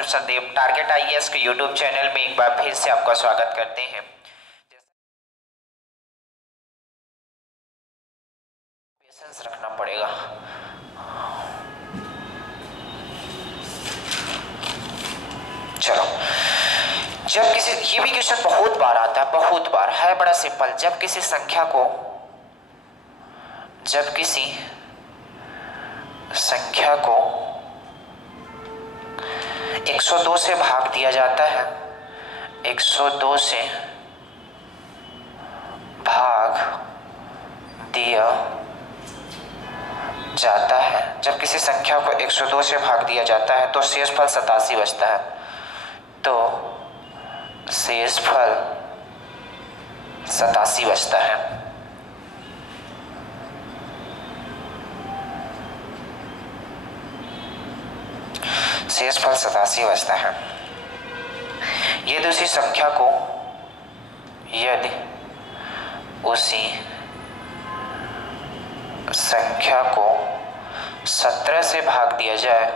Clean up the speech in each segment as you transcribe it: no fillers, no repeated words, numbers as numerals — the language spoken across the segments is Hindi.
सेल्फ संदीप टारगेट आईएएस के यूट्यूब चैनल में एक बार फिर से आपका स्वागत करते हैं। पेशेंस रखना पड़ेगा। चलो, जब किसी, ये भी क्वेश्चन बहुत बार आता है, बहुत बार है, बड़ा सिंपल। जब किसी संख्या को 102 से भाग दिया जाता है, 102 से भाग दिया जाता है, जब किसी संख्या को 102 से भाग दिया जाता है तो शेषफल 87 बचता है। तो शेषफल 87 बचता है। शेषफल 87 बचता है। यदि उसी संख्या को 17 से भाग दिया जाए,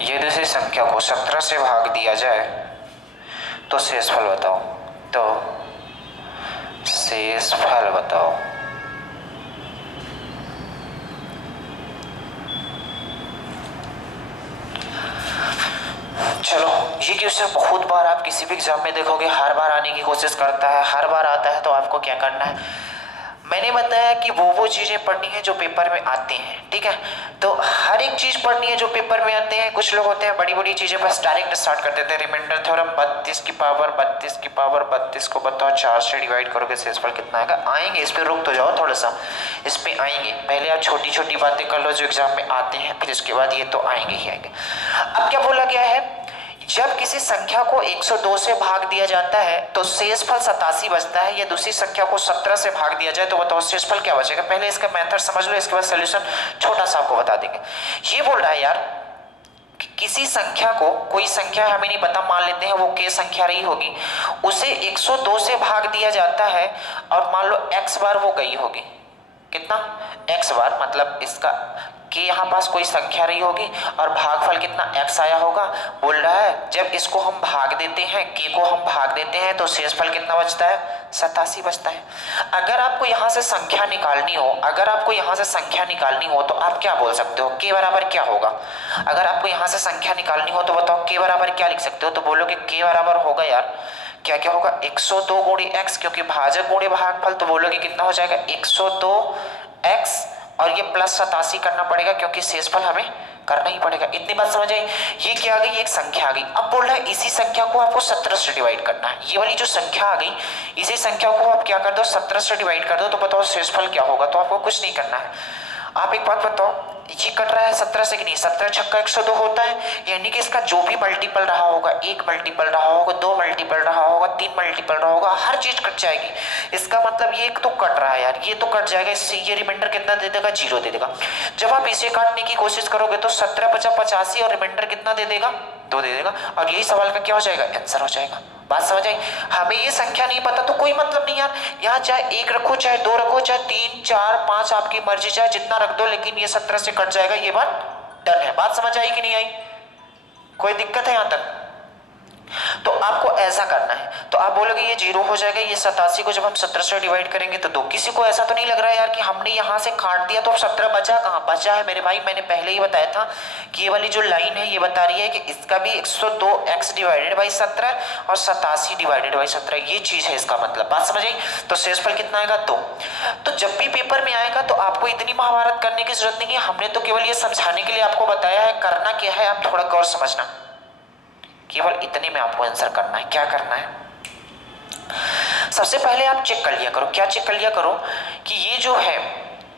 यदि उसी संख्या को 17 से भाग दिया जाए तो शेषफल बताओ। तो शेषफल बताओ। चलो, ये क्वेश्चन बहुत बार आप किसी भी एग्जाम में देखोगे, हर बार आने की कोशिश करता है, हर बार आता है। तो आपको क्या करना है, मैंने बताया कि वो चीजें पढ़नी है जो पेपर में आती हैं, ठीक है। तो हर एक चीज पढ़नी है जो पेपर में आते हैं। कुछ लोग होते हैं बड़ी बड़ी चीजें बस डायरेक्ट स्टार्ट कर देते हैं। रिमाइंडर थ्योरम 32 की पावर 32 को बताओ 4 से डिवाइड करोगे शेषफल कितना आएगा। आएंगे, इस पे रुक तो जाओ थोड़ा सा, इस पे आएंगे। पहले आप छोटी छोटी बातें कर लो जो एग्जाम में आते हैं, फिर इसके बाद ये तो आएंगे ही आएंगे। अब क्या बोला गया है, जब किसी संख्या को 102 से भाग दिया जाता है तो शेषफल 87 बचता है। या दूसरी संख्या को 17 से भाग दिया जाए तो बताओ शेषफल क्या बचेगा। पहले इसका मेथड समझ लो, इसके बाद सॉल्यूशन छोटा सा आपको बता देंगे। ये बोल रहा है यार, किसी संख्या को, कोई संख्या हमें नहीं पता, मान लेते हैं वो k संख्या रही होगी, उसे 102 से भाग दिया जाता है और मान लो x बार वो गई होगी। कितना? x बार, मतलब इसका कि यहाँ पास कोई संख्या रही होगी और भागफल कितना x आया होगा। बोल रहा है जब इसको हम भाग देते हैं, k को हम भाग देते हैं तो शेषफल कितना बचता है? 87 बचता है। अगर आपको यहाँ से संख्या निकालनी हो, तो आप क्या बोल सकते हो, k बराबर क्या होगा। अगर आपको यहाँ से संख्या निकालनी हो तो बताओ k बराबर क्या लिख सकते हो। तो बोलोगे k बराबर होगा यार, क्या क्या होगा, 102 गुणे x, क्योंकि भाजक गुणे भागफल। तो बोलोगे कितना हो जाएगा, 102x और ये प्लस 87 करना पड़ेगा क्योंकि शेषफल हमें करना ही पड़ेगा। इतनी बात समझ आई। ये क्या आ गई, एक संख्या आ गई। अब बोल रहा है इसी संख्या को आपको 17 से डिवाइड करना है। ये वाली जो संख्या आ गई, इसी संख्या को आप क्या कर दो, 17 से डिवाइड कर दो। तो बताओ शेषफल क्या होगा। तो आपको कुछ नहीं करना है। आप एक बात बताओ, ये कट रहा है 17 से कि नहीं, 17 छक्का 102 होता है, यानी कि इसका जो भी मल्टीपल रहा होगा, 1 मल्टीपल रहा होगा, 2 मल्टीपल रहा होगा, 3 मल्टीपल रहा होगा, हर चीज कट जाएगी। इसका मतलब ये एक तो कट रहा है यार, ये तो कट जाएगा। इससे ये रिमाइंडर कितना दे देगा, 0 दे देगा। जब आप इसे काटने की कोशिश करोगे तो 17 50 85 और रिमाइंडर कितना दे देगा, 2 दे देगा। और यही सवाल का क्या हो जाएगा, आंसर हो जाएगा। बात समझ आई। हमें ये संख्या नहीं पता तो कोई मतलब नहीं यार, यहाँ चाहे 1 रखो, चाहे 2 रखो, चाहे 3 4 5 आपकी मर्जी, चाहे जितना रख दो, लेकिन ये 17 से कट जाएगा। ये बात डन है। बात समझ आई कि नहीं आई, कोई दिक्कत है यहाँ तक। तो आपको ऐसा करना है। तो आप बोलोगे ये 0 हो जाएगा, ये 87 को जब हम 17 से डिवाइड करेंगे तो 2। किसी को ऐसा तो नहीं लग रहा है यार कि हमने यहाँ से काट दिया तो अब 17 बचा कहाँ, बचा है मेरे भाई। मैंने पहले ही बताया था कि ये वाली जो लाइन है ये बता रही है कि इसका भी 102x डिवाइडेड बाई 17 और 87 डिवाइडेड बाई 17, ये चीज है इसका मतलब। बात समझ आई। तो शेषफल कितना आएगा, 2। तो जब भी पेपर में आएगा तो आपको इतनी महाभारत करने की जरूरत नहीं है। हमने तो केवल ये समझाने के लिए आपको बताया है। करना क्या है, आप थोड़ा गौर समझना, केवल इतने में आपको आंसर करना है। क्या करना है, सबसे पहले आप चेक कर लिया करो। क्या चेक कर लिया करो कि ये जो है,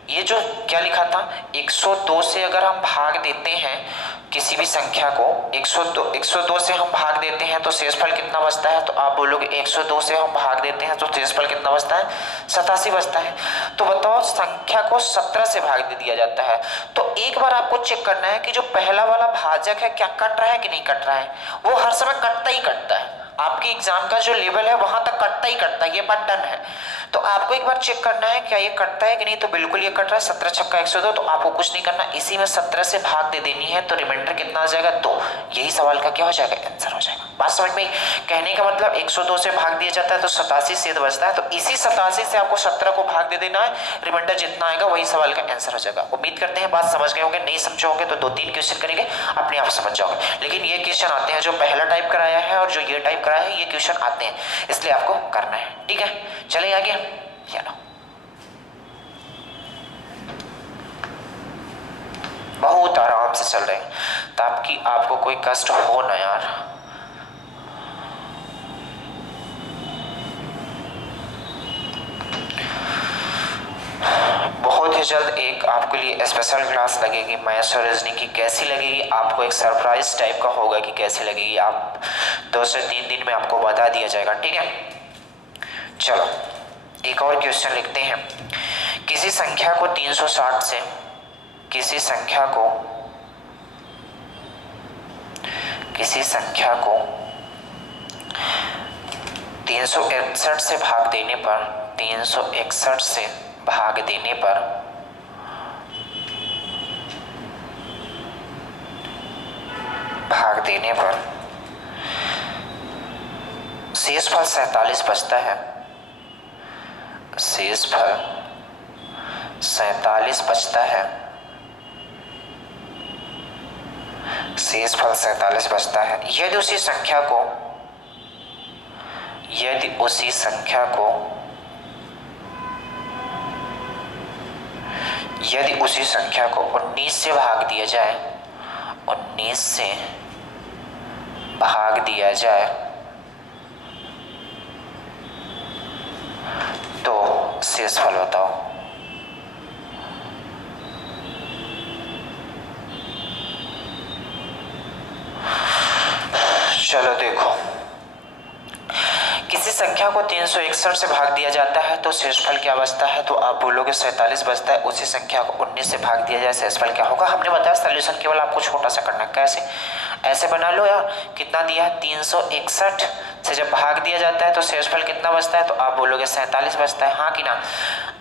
ये जो क्या लिखा था, 102 से अगर हम भाग देते हैं किसी भी संख्या को, 102 से हम भाग देते हैं तो शेषफल कितना बचता है। तो आप बोलोगे 102 से हम भाग देते हैं तो शेषफल कितना बचता है, 87 बचता है। तो बताओ संख्या को 17 से भाग दे दिया जाता है। तो एक बार आपको चेक करना है कि जो पहला वाला भाजक है क्या कट रहा है कि नहीं कट रहा है। वो हर समय कटता ही कटता है। आपके आपके एग्जाम का जो लेवल है वहां तक कटता ही कटता है, ये बात डन है। तो आपको एक बार चेक करना है क्या ये कटता है कि नहीं, तो बिल्कुल ये कट रहा है, 17 छक्का 102, तो आपको कुछ नहीं करना, इसी में 17 से भाग दे देनी है, तो रिमाइंडर कितना आ जाएगा 2। यही सवाल का क्या हो जाएगा, आंसर हो जाएगा। बात समझ में? कहने का मतलब 102 से भाग दिया जाता है तो 87 छेद बचता है, तो इसी 87 से आपको 17 को भाग दे देना है, रिमाइंडर जितना आएगा वही सवाल का आंसर हो जाएगा। उम्मीद करते हैं बात समझ गए होंगे, नहीं समझे होंगे तो 2-3 क्वेश्चन करेंगे अपने आप समझ जाओगे। लेकिन ये क्वेश्चन आते हैं, जो पहला टाइप कराया है और जो ये टाइप कराया है, ये क्वेश्चन आते हैं, इसलिए आपको करना है। ठीक है, चलिए आगे। चलो, बहुत आराम से चल रहे हैं ताकि आपको कोई कष्ट हो ना यार। बहुत ही जल्द एक आपके लिए स्पेशल क्लास लगेगी मैथ्स और रीजनिंग की। कैसी लगेगी आपको एक सरप्राइज टाइप का होगा कि कैसी लगेगी, आप 2 से 3 दिन में आपको बता दिया जाएगा। ठीक है, चलो एक और क्वेश्चन लिखते हैं। किसी संख्या को 360 से, किसी संख्या को 361 से भाग देने पर, 361 से भाग देने पर शेषफल 47 बचता है, शेषफल 47 बचता है, शेषफल 47 बचता है। यदि उसी संख्या को 19 से भाग दिया जाए, 19 से भाग दिया जाए तो शेषफल बताओ। चलो देखो, किसी संख्या को 361 से भाग दिया जाता है तो शेषफल क्या बचता है, तो आप बोलोगे 47 बचता है। उसी संख्या को 19 से भाग दिया जाए, शेषफल क्या होगा। हमने बताया सॉल्यूशन केवल आपको छोटा सा करना है। कैसे, ऐसे बना लो यार, कितना दिया है 361 से जब भाग दिया जाता है तो शेषफल कितना बचता है, तो आप बोलोगे 47 बचता है, हाँ कि ना।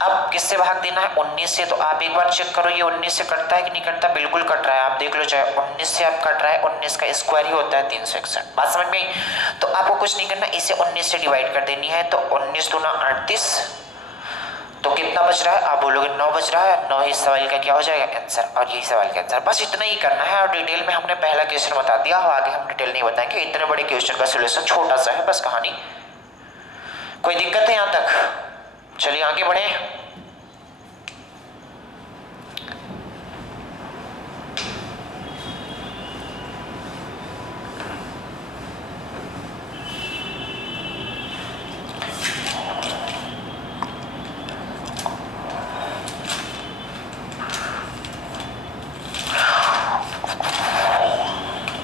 अब किससे भाग देना है, 19 से, तो आप एक बार चेक करो ये 19 से कटता है कि नहीं कटता, बिल्कुल कट रहा है। आप देख लो, चाहे 19 से आप कट रहा है, 19 का स्क्वायर ही होता है 361। बात समझ में आई? तो आपको कुछ नहीं करना, इसे 19 से डिवाइड कर देनी है, तो 19 दूना 38, तो कितना बच रहा है, आप बोलोगे 9 बच रहा है। 9 इस सवाल का क्या हो जाएगा, आंसर, और यही सवाल का आंसर। बस इतना ही करना है, और डिटेल में हमने पहला क्वेश्चन बता दिया, और आगे हम डिटेल नहीं बताएंगे। इतने बड़े क्वेश्चन का सोल्यूशन छोटा सा है, बस कहानी। कोई दिक्कत है यहाँ तक? चलिए आगे बढ़े।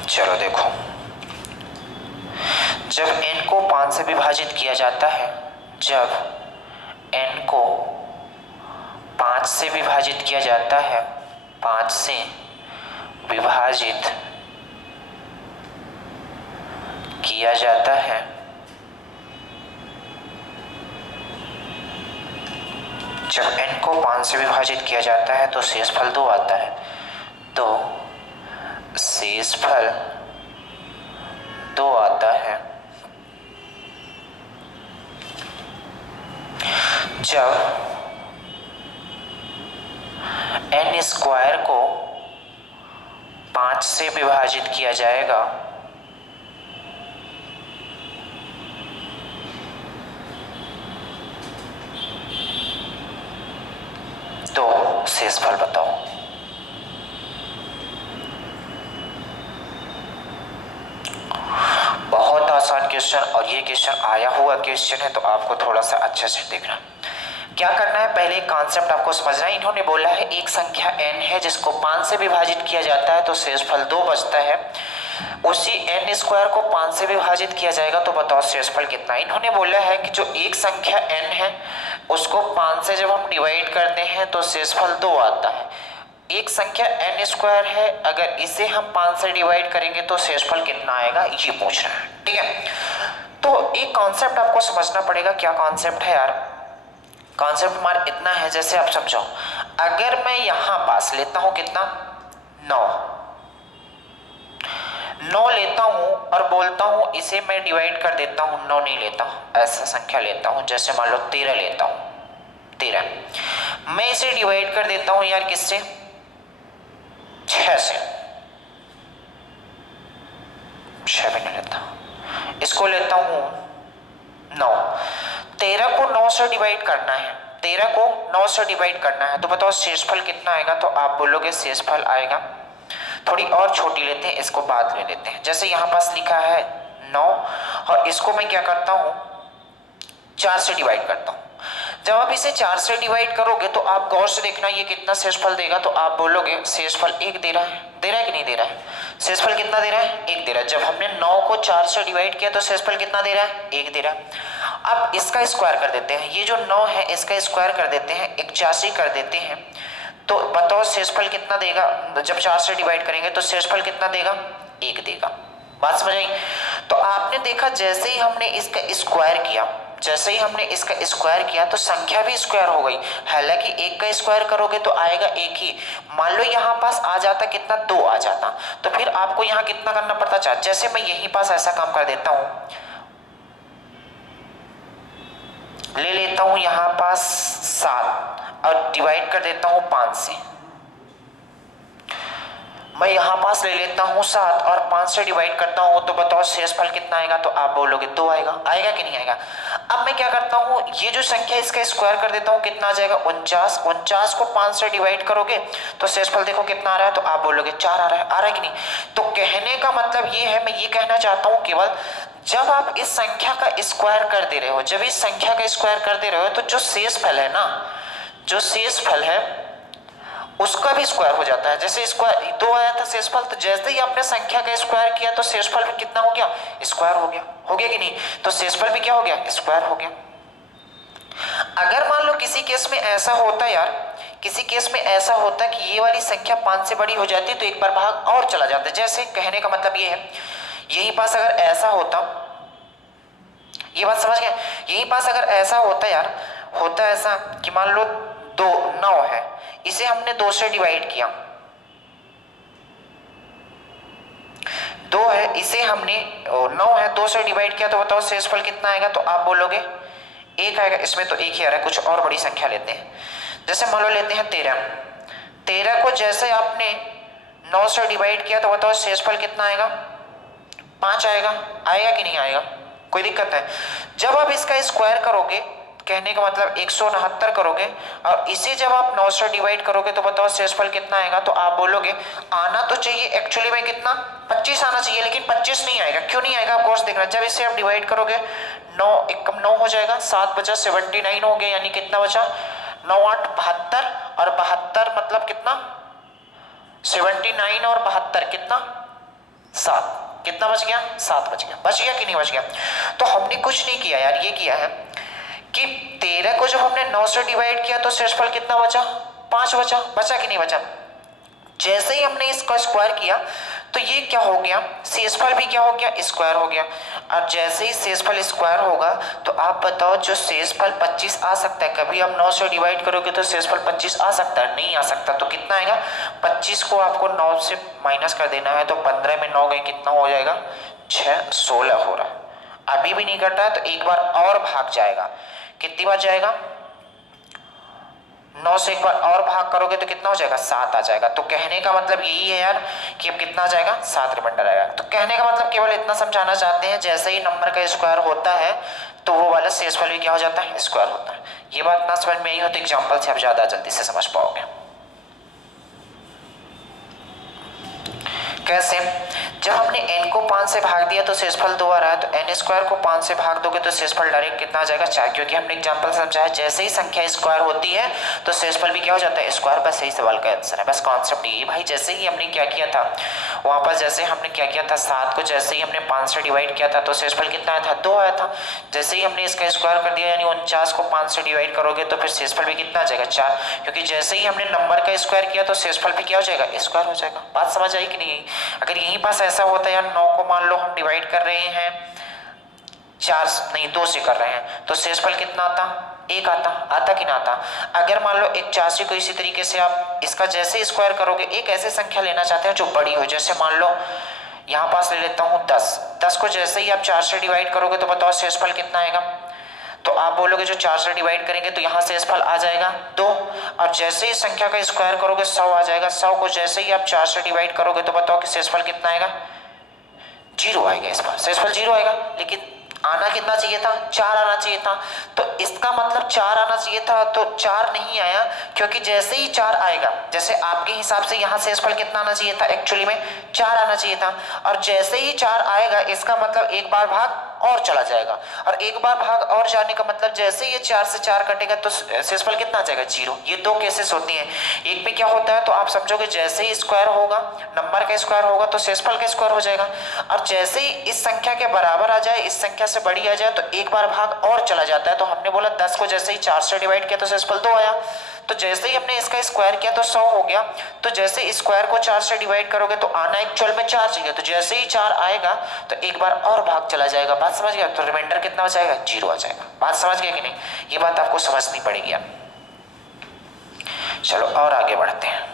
चलो देखो, जब n को 5 से विभाजित किया जाता है, जब n को 5 से विभाजित किया जाता है, 5 से विभाजित किया जाता है, जब n को 5 से विभाजित किया जाता है तो शेषफल 2 आता है। तो शेषफल 2 आता है जब n स्क्वायर को 5 से विभाजित किया जाएगा तो शेषफल बताओ। बहुत आसान क्वेश्चन, और ये क्वेश्चन आया हुआ क्वेश्चन है, तो आपको थोड़ा सा अच्छे से देखना। क्या करना है, पहले एक कॉन्सेप्ट आपको समझना है। इन्होंने बोला है एक संख्या n है जिसको 5 से विभाजित किया जाता है तो शेषफल 2 बचता है। उसी n स्क्वायर को 5 से विभाजित किया जाएगा तो बताओ शेषफल कितना। इन्होंने बोला है कि जो एक संख्या n है उसको 5 से जब हम डिवाइड करते हैं तो शेषफल 2 आता है। एक संख्या n स्क्वायर है, अगर इसे हम 5 से डिवाइड करेंगे तो शेषफल कितना आएगा, ये पूछ रहा है। ठीक है, तो एक कॉन्सेप्ट आपको समझना पड़ेगा। क्या कॉन्सेप्ट है यार? कॉन्सेप्ट हमारा इतना है, जैसे आप समझो, अगर मैं यहां पास लेता हूं कितना, 9 लेता हूं और बोलता हूं इसे मैं डिवाइड कर देता हूं, 9 नहीं लेता, ऐसा संख्या लेता हूं, जैसे मान लो 13 लेता हूं, 13 मैं इसे डिवाइड कर देता हूं यार किससे, 6 से, 6 भी नहीं लेता, इसको लेता हूं 9। 13 को 9 से डिवाइड करना है, 13 को 9 से डिवाइड करना है, तो बताओ शेषफल कितना आएगा? तो आप बोलोगे शेषफल आएगा, थोड़ी और छोटी लेते हैं, इसको बाद में लेते हैं। जैसे यहां पास लिखा है 9 और इसको मैं क्या करता हूं, 4 से डिवाइड करता हूं। जब आप इसे 4 से डिवाइड करोगे तो आप गौर से देखना ये कितना शेषफल देगा, तो आप बोलोगे शेषफल 1 दे रहा है, दे रहा है कि नहीं दे रहा है? शेषफल कितना दे रहा है? 1 दे रहा है। जब हमने 9 को 4 से डिवाइड किया तो शेषफल कितना दे रहा है? 1 दे रहा है। अब इसका स्क्वायर कर देते हैं, ये जो 9 है इसका स्क्वायर कर देते हैं, 81 कर देते हैं, तो बताओ शेषफल कितना देगा? जब 4 से डिवाइड करेंगे तो शेषफल कितना देगा? 1 देगा। बात समझ आई? तो आपने देखा जैसे ही हमने इसका स्क्वायर किया, जैसे ही हमने इसका स्क्वायर किया तो संख्या भी स्क्वायर हो गई। हालांकि 1 का स्क्वायर करोगे तो आएगा 1 ही। मान लो यहाँ पास आ जाता कितना, 2 आ जाता, तो फिर आपको यहाँ कितना करना पड़ता? 4। जैसे मैं यहीं पास ऐसा काम कर देता हूं, ले लेता हूं यहाँ पास 7 और डिवाइड कर देता हूं 5 से। मैं यहाँ पास ले लेता हूँ 7 और 5 से डिवाइड करता हूँ, तो बताओ शेषफल कितना आएगा? तो आप बोलोगे 2 आएगा। आएगा कि नहीं आएगा? अब मैं क्या करता हूँ, ये जो संख्या इसका स्क्वायर कर देता हूँ, कितना आ जाएगा? 49। 49 को 5 से डिवाइड करोगे तो शेषफल देखो कितना आ रहा है, तो आप बोलोगे 4 आ रहा है। आ रहा है कि नहीं? तो कहने का मतलब ये है, मैं ये कहना चाहता हूँ केवल जब आप इस संख्या का स्क्वायर कर दे रहे हो, जब इस संख्या का स्क्वायर कर दे रहे हो, तो जो शेषफल है ना, जो शेषफल है उसका भी स्क्वायर हो जाता है। जैसे स्क्वायर 2 आया था शेषफल, तो जैसे ही आपने संख्या का स्क्वायर किया तो शेषफल भी कितना हो गया? स्क्वायर हो गया। हो गया कि नहीं? तो शेषफल भी क्या हो गया? स्क्वायर हो गया। अगर मान लो किसी केस में ऐसा होता यार, किसी केस में ऐसा होता कि ये वाली संख्या 5 से बड़ी हो जाती तो एक बार भाग और चला जाता। जैसे कहने का मतलब ये है, यही पास अगर ऐसा होता, ये बात समझ गए? यही पास अगर ऐसा होता यार, होता ऐसा कि मान लो 9 है, इसे हमने 2 से डिवाइड किया, 2 है, इसे हमने 9 है 2 से डिवाइड किया, तो बताओ शेषफल कितना आएगा? तो आप बोलोगे 1 आएगा। इसमें तो 1 ही आ रहा है, कुछ और बड़ी संख्या लेते हैं। जैसे मान लो लेते हैं 13। 13 को जैसे आपने 9 से डिवाइड किया तो बताओ शेषफल कितना आएगा? 5 आएगा। आएगा कि नहीं आएगा? कोई दिक्कत है? जब आप इसका स्क्वायर करोगे, कहने का मतलब 169 करोगे, और इसे जब आप 9 से डिवाइड करोगे तो बताओ शेषफल कितना आएगा? तो आप बोलोगे आना तो चाहिए एक्चुअली में कितना, 25 आना चाहिए, लेकिन 25 नहीं आएगा। क्यों नहीं आएगा? आप गौर से देखना, जब इसे आप डिवाइड करोगे 9 1 कम 9 हो जाएगा, 7 बचा 79 हो गया, यानी कितना बचा? 9 8 72, और 72 मतलब कितना? 79 और 72 कितना? 7। कितना बच गया? 7 बच गया। बच गया कि नहीं बच गया? तो हमने कुछ नहीं किया यार, ये किया है कि 13 को जब हमने 9 से डिवाइड किया तो शेषफल कितना बचा? 5 बचा। बचा कि नहीं बचा? जैसे ही हमने इसका स्क्वायर किया तो ये क्या हो गया? शेषफल भी क्या हो गया? स्क्वायर हो गया। और जैसे ही शेषफल स्क्वायर होगा तो आप बताओ जो शेषफल 25 आ सकता है, कभी आप 9 से डिवाइड करोगे तो शेषफल 25 आ सकता है? नहीं आ सकता। तो कितना आएगा? 25 को आपको 9 से माइनस कर देना है, तो 15 में 9 गए, कितना हो जाएगा? 6 16 हो रहा है। अभी भी नहीं कटा है तो एक बार और भाग जाएगा। कितनी बार जाएगा? 9 से एक बार और भाग करोगे तो कितना हो जाएगा? 7 आ जाएगा। तो कहने का मतलब यही है यार कि अब कितना आ जाएगा? 7 रिमाइंडर आएगा। तो कहने का मतलब केवल इतना समझाना चाहते हैं, जैसे ही नंबर का स्क्वायर होता है तो वो वाला शेषफल भी क्या हो जाता है? स्क्वायर होता है। ये बात ना समझ में आई हो तो एग्जाम्पल से आप ज्यादा जल्दी से समझ पाओगे। कैसे? जब हमने n को 5 से भाग दिया तो शेषफल 2 आ रहा है, तो n स्क्वायर को 5 से भाग दोगे तो शेषफल डायरेक्ट कितना आ जाएगा? 4। क्योंकि हमने एग्जांपल समझाया जैसे ही संख्या स्क्वायर होती है तो शेषफल भी क्या हो जाता है? स्क्वायर। बस यही सवाल का आंसर है। बस कॉन्सेप्ट ये भाई, जैसे ही हमने क्या किया था वहां पर, जैसे हमने क्या किया था, 7 को जैसे ही हमने 5 से डिवाइड किया था तो शेषफल कितना आया था? 2 आया था। जैसे ही हमने इसका स्क्वायर कर दिया, यानी 49 को 5 से डिवाइड करोगे तो फिर शेषफल भी कितना आ जाएगा? 4। क्योंकि जैसे ही हमने नंबर का स्क्वायर किया तो शेषफल भी क्या हो जाएगा? स्क्वायर हो जाएगा। बात समझ आई कि नहीं? अगर यहीं पास ऐसा होता है यार, 9 को मान लो हम डिवाइड कर रहे हैं 4 नहीं 2 से कर रहे हैं तो शेषफल कितना आता, 1 आता कि ना आता। अगर मान लो एक 4 से को इसी तरीके से आप इसका जैसे स्क्वायर करोगे, एक ऐसे संख्या लेना चाहते हैं जो बड़ी हो, जैसे मान लो यहाँ पास ले लेता हूँ 10 को जैसे ही आप 4 से डिवाइड करोगे तो बताओ शेषफल कितना आएगा। तो आप बोलोगे जो 4 से डिवाइड करेंगे तो यहाँ शेषफल आ जाएगा 2, और जैसे ही संख्या का स्क्वायर करोगे 100 आ जाएगा। 100 को जैसे ही आप 4 से डिवाइड करोगे तो बताओ कि शेषफल कितना आएगा, 0 आएगा। इस बार शेषफल 0 आएगा, लेकिन आना कितना चाहिए था, 4 आना चाहिए था। तो इसका मतलब 4 आना चाहिए था, तो 4 नहीं आया, क्योंकि जैसे ही 4 आएगा, जैसे आपके हिसाब से यहाँ शेषफल कितना आना चाहिए था, एक्चुअली में 4 आना चाहिए था, और जैसे ही 4 आएगा इसका मतलब एक बार भाग और चला जाएगा, और एक बार भाग और जाने का मतलब जैसे ये 4 से 4 कटेगा तो शेषफल कितना आ जाएगा, 0। ये 2 केसेस होती हैं। एक में क्या होता है तो आप समझोगे जैसे ही स्क्वायर होगा, नंबर का स्क्वायर होगा तो शेषफल का स्क्वायर हो जाएगा, और जैसे ही इस संख्या के बराबर आ जाए, इस संख्या से बड़ी आ जाए तो एक बार भाग और चला जाता है। तो हमने बोला 10 को जैसे ही 4 से डिवाइड किया तो शेषफल 2 आया, तो जैसे ही हमने इसका स्क्वायर किया तो 100 हो गया। तो जैसे स्क्वायर को 4 से डिवाइड करोगे तो आना एक्चुअल में 4 चाहिए, तो जैसे ही 4 आएगा तो एक बार और भाग चला जाएगा। बात समझ गया, तो रिमाइंडर कितना बचाएगा, 0 आ जाएगा। बात समझ गया कि नहीं, ये बात आपको समझनी पड़ेगी। अब चलो और आगे बढ़ते हैं।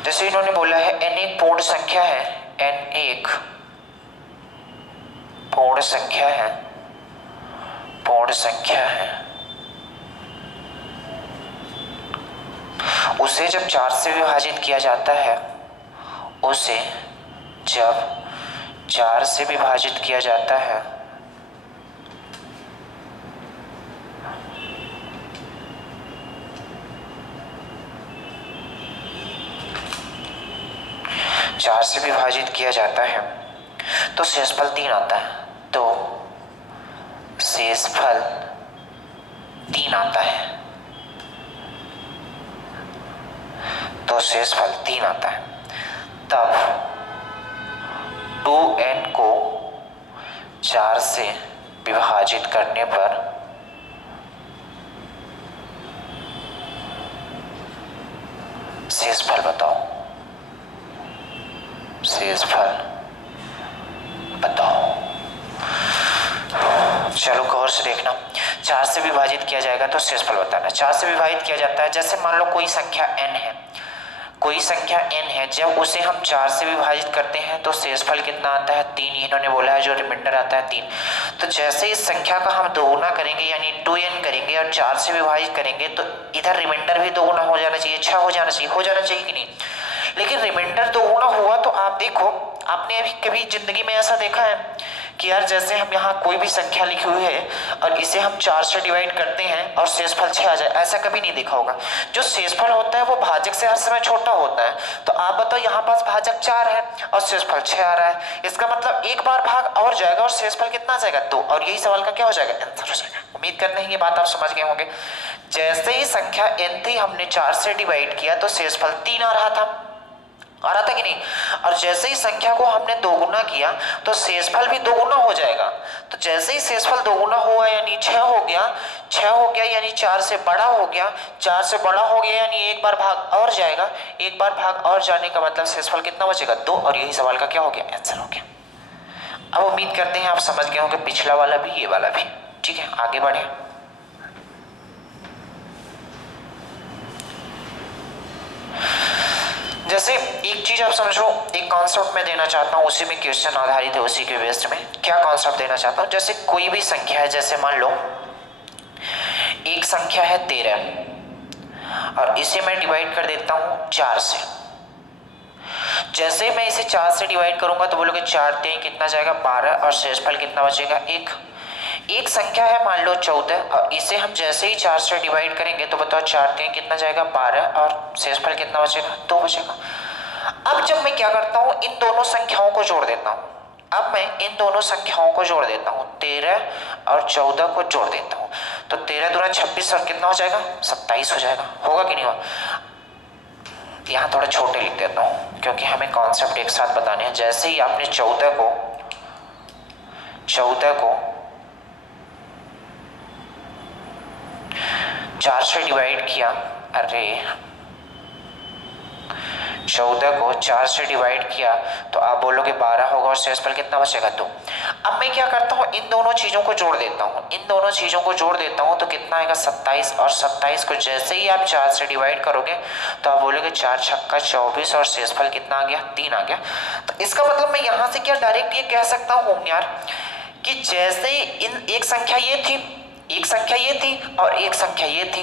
जैसे इन्होंने बोला है n एक पूर्ण संख्या है, n एक पूर्ण संख्या है, पूर्ण संख्या है, उसे जब 4 से विभाजित किया जाता है, उसे जब 4 से विभाजित किया जाता है तो शेषफल 3 आता है। तो शेषफल 3 आता है, तो शेषफल 3 आता है। तब 2n को 4 से विभाजित करने पर शेषफल बताओ, शेषफल बताओ। चलो गौर से देखना, 4 से विभाजित किया जाएगा तो शेषफल बताना। 4 से विभाजित किया जाता है, जैसे मान लो कोई संख्या n है, कोई संख्या n है, जब उसे हम 4 से विभाजित करते हैं तो शेषफल कितना आता है, 3। इन्होंने बोला है जो रिमाइंडर आता है 3। तो जैसे इस संख्या का हम दोगुना करेंगे यानी 2n करेंगे और 4 से विभाजित करेंगे तो इधर रिमाइंडर भी दोगुना हो जाना चाहिए, 6 हो जाना चाहिए कि नहीं। लेकिन रिमाइंडर दोगुना हुआ तो आप देखो, आपने अभी कभी जिंदगी में ऐसा देखा है कि यार जैसे हम यहाँ कोई भी संख्या लिखी हुई है और इसे हम 4 से डिवाइड करते हैं और शेषफल 6 आ जाए, ऐसा कभी नहीं देखा होगा। जो शेषफल होता है वो भाजक से हर समय छोटा होता है। तो आप बताओ यहाँ पास भाजक 4 है और शेषफल 6 आ रहा है, इसका मतलब एक बार भाग और जाएगा और शेषफल कितना आ जाएगा, 2। और यही सवाल का क्या हो जाएगा, आंसर हो जाएगा। उम्मीद करते हैं ये बात आप समझ गए होंगे। जैसे ही संख्या n थी, हमने 4 से डिवाइड किया तो शेषफल 3 आ रहा था कि नहीं। और जैसे ही संख्या को हमने दोगुना किया तो शेषफल भी दोगुना हो जाएगा। तो जैसे ही शेषफल दोगुना हुआ यानी 6 हो गया यानी 4 से बड़ा हो गया, 4 से बड़ा हो गया यानी एक बार भाग और जाएगा, एक बार भाग और जाने का मतलब शेषफल कितना बचेगा, 2। और यही सवाल का क्या हो गया, आंसर हो गया। अब उम्मीद करते हैं आप समझ गए होंगे, पिछला वाला भी ये वाला भी। ठीक है, आगे बढ़े। जैसे एक चीज आप समझो, एक कॉन्सेप्ट मैं देना चाहता हूँ, उसी में क्वेश्चन आधारित है, उसी के बेस्ड में क्या कॉन्सेप्ट देना चाहता हूँ। जैसे कोई भी संख्या है, जैसे मान लो एक संख्या है 13 और इसे मैं डिवाइड कर देता हूँ 4 से। जैसे मैं इसे 4 से डिवाइड करूंगा तो बोलोगे 4 3 कितना जाएगा, 12, और शेषफल कितना बचेगा, 1। एक संख्या है मान लो 14 और इसे हम जैसे ही 4 से डिवाइड करेंगे तो बताओ 4 3 कितना जाएगा, 12, और शेषफल कितना बचेगा, 2 बचेगा। अब जब मैं क्या करता हूँ, इन दोनों संख्याओं को जोड़ देता हूँ। अब मैं इन दोनों संख्याओं को जोड़ देता हूँ, 13 और 14 को जोड़ देता हूँ। तो 13 दूना 26 और कितना हो जाएगा, 27 हो जाएगा। होगा कि नहीं होगा। यहाँ थोड़ा छोटे लिख देता हूँ क्योंकि हमें कॉन्सेप्ट एक साथ बताने हैं। जैसे ही आपने 14 को 13 4 से डिवाइड किया, अरे 14 को 4 से डिवाइड किया तो आप बोलोगे 12 होगा और शेषफल कितना बचेगा 2। अब मैं क्या करता हूँ, इन दोनों चीज़ों को जोड़ देता हूँ, इन दोनों चीज़ों को जोड़ देता हूँ तो कितना आएगा 27, और 27 को जैसे ही आप 4 से डिवाइड करोगे तो आप बोलोगे 4 छक्का 24 और शेषफल कितना आ गया 3 आ गया। तो इसका मतलब मैं यहाँ से क्या डायरेक्ट ये कह सकता हूँ यार कि जैसे इन एक संख्या ये थी, एक संख्या ये थी और एक संख्या ये थी,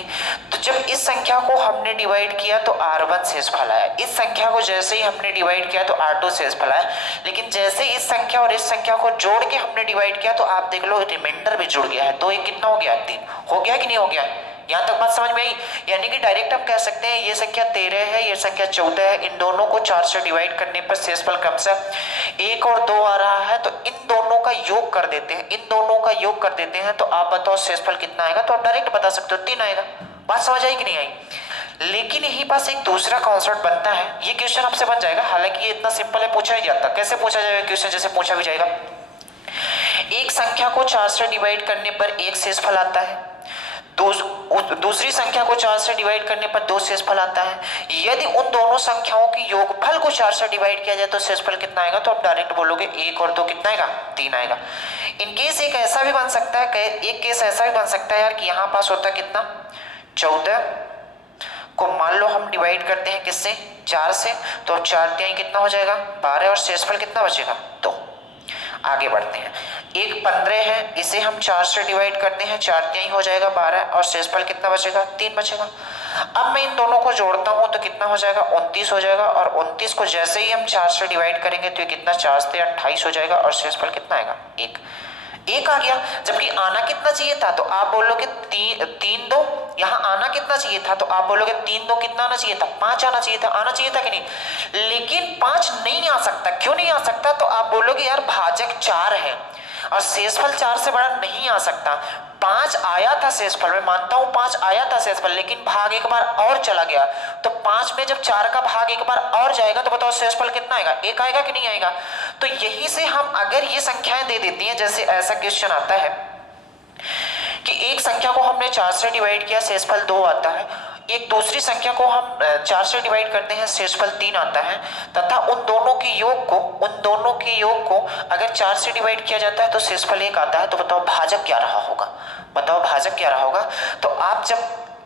तो जब इस संख्या को हमने डिवाइड किया तो R1 शेषफल आया, इस संख्या को जैसे ही हमने डिवाइड किया तो R2 शेषफल आया, लेकिन जैसे इस संख्या और इस संख्या को जोड़ के हमने डिवाइड किया तो आप देख लो रिमाइंडर भी जुड़ गया है, तो ये कितना हो गया 3 हो गया कि नहीं हो गया। यहाँ तक बात समझ में आई, यानी कि डायरेक्ट हम कह सकते हैं ये संख्या 13 है, ये संख्या 14 है, इन दोनों को 4 से डिवाइड करने पर शेषफल क्रमशः 1 और 2 आ रहा है, तो इन दोनों का योग कर देते हैं, इन दोनों का योग कर देते हैं, तो आप बताओ शेषफल कितना आएगा, तो आप डायरेक्ट बता सकते हो 3 आएगा। बात समझ आई कि नहीं आई। लेकिन यहीं पास एक दूसरा कॉन्सेप्ट बनता है, ये क्वेश्चन आपसे बन जाएगा, हालांकि ये इतना सिंपल है, पूछा ही जाता। कैसे पूछा जाएगा क्वेश्चन, जैसे पूछा भी जाएगा एक संख्या को 4 से डिवाइड करने पर एक शेषफल आता है, दूसरी संख्या को 4 से डिवाइड करने पर 2 शेषफल आता है, यदि उन दोनों संख्याओं की योगफल को 4 से डिवाइड किया जाए तो शेषफल कितना आएगा, तो आप डायरेक्ट बोलोगे 1 और 2 कितना आएगा 3 आएगा। इनकेस एक ऐसा भी बन सकता है, एक केस ऐसा भी बन सकता है यार कि यहाँ पास होता कितना 14 को मान लो हम डिवाइड करते हैं किससे 4 से, तो 4 तिहाई कितना हो जाएगा 12 और शेषफल कितना बचेगा 2। आगे बढ़ते हैं, एक 15 है, इसे हम 4 से डिवाइड करते हैं, 4 तिहाई हो जाएगा 12 और शेषफल कितना बचेगा 3 बचेगा। अब मैं इन दोनों को जोड़ता हूं तो कितना हो जाएगा 29 हो जाएगा, और 29 को जैसे ही हम 4 से डिवाइड करेंगे तो ये कितना 4 से 28 हो जाएगा और शेषफल कितना आएगा 1 आ गया। जबकि आना कितना चाहिए था, तो आप बोलोगे 3 2, यहाँ आना कितना चाहिए था, तो आप बोलोगे 3 2 कितना आना चाहिए था 5 आना चाहिए था, आना चाहिए था कि नहीं। लेकिन 5 नहीं आ सकता, क्यों नहीं आ सकता, तो आप बोलोगे यार भाजक 4 है और शेषफल 4 से बड़ा नहीं आ सकता। 5 आया था शेषफल, मैं मानता हूं 5 आया था शेषफल, लेकिन भाग एक बार और चला गया, तो 5 में जब 4 का भाग एक बार और जाएगा तो बताओ शेषफल कितना आएगा 1 आएगा कि नहीं आएगा। तो यहीं से हम अगर ये संख्याएं दे देती हैं, जैसे ऐसा क्वेश्चन आता है कि एक संख्या को हमने 4 से डिवाइड किया शेषफल 2 आता है, एक दूसरी संख्या को हम 4 से डिवाइड करते हैं शेषफल 3 आता है, तथा उन दोनों के योग को अगर 4 से डिवाइड किया जाता है तो शेषफल 1 आता है, तो बताओ भाजक क्या रहा होगा, बताओ भाजक क्या रहा होगा। तो आप जब